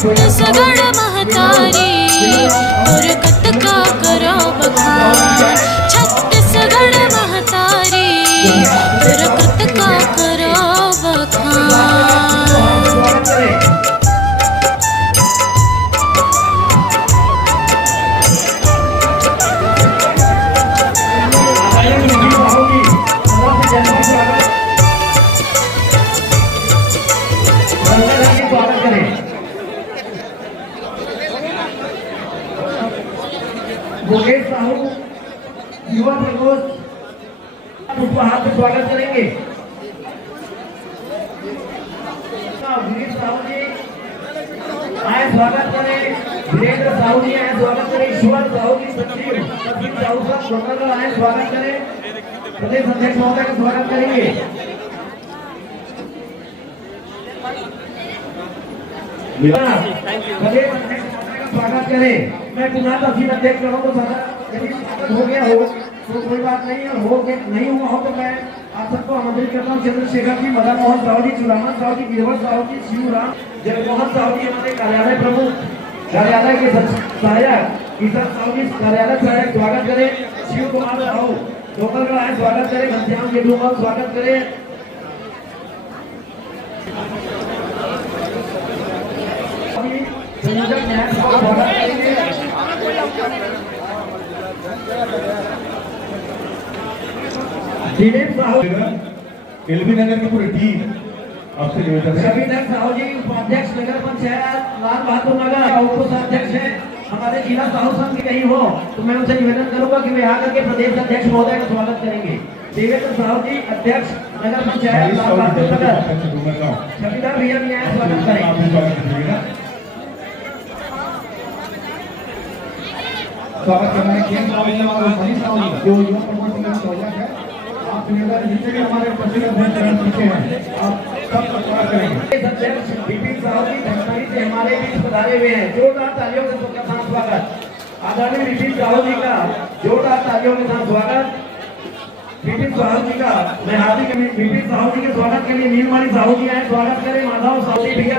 छत्तीसगढ़ महतारी बरकत का करो बखान। छत्तीसगढ़ महतारी बरकत का करो बखान। मुकेश साहू युवा प्रकोष्ठ पुष्पहार से स्वागत करेंगे। वीरेंद्र साहू जी आए स्वागत करें। वीरेंद्र साहू जी आए स्वागत करें। ईश्वर साहू जी सचिव साहू साहब डोंगरगढ़ आए स्वागत करें। प्रदेश अध्यक्ष महोदय का स्वागत करेंगे। प्रदेश अध्यक्ष स्वागत करें। मैं पुनः तहसील अध्यक्ष रहा तो यदि स्वागत हो गया हो तो कोई बात नहीं, और हो गया नहीं हुआ हो तो मैं आप सबको आमंत्रित करता हूँ। चंद्रशेखर जी, मदन मोहन साहू जी, चुरामन साहू जी, गिरवर साहू जी, शिवराम जगमोहन साहू जी, हमारे कार्यालय प्रमुख, कार्यालय के सहायक किशन साहू जी, कार्यालय सहायक स्वागत करें। शिव कुमार साहू डोंगरगढ़ आए स्वागत करें। घनश्याम जी स्वागत करें। दिलीप साहू एलबी नगर की पूरी टीम आपसे निवेदन है। रविंदर साहू जी उपाध्यक्ष नगर पंचायत लाल बहादुर नगर, उपाध्यक्ष है हमारे जिला साहू संघ के कहीं हो तो मैं उनसे निवेदन करूंगा कि वे आकर के प्रदेश अध्यक्ष महोदय का स्वागत करेंगे। देवेंद्र साहू जी अध्यक्ष नगर पंचायत लाल बहादुर नगर, छविदार भैया न्याय स्वागत करेंगे। स्वागत करना है केएम साहू जी और मनीष साहू जी जो युवा प्रमोशन के सहायक है। आप निवेदन जितने भी हमारे प्रसिद्ध अध्यक्ष पीछे हैं आप सबका स्वागत करेंगे। अध्यक्ष विपिन साहू जी धनसारी से हमारे बीच पधारे हुए हैं। जोरदार तालियों से सबका साथ स्वागत। आदरणीय विपिन साहू जी का जोरदार तालियों के साथ स्वागत। विपिन साहू जी का मैं हार्दिक विपिन साहू जी के स्वागत के लिए नीलमणि साहू जी आए स्वागत करें। माधव साहू जी भैया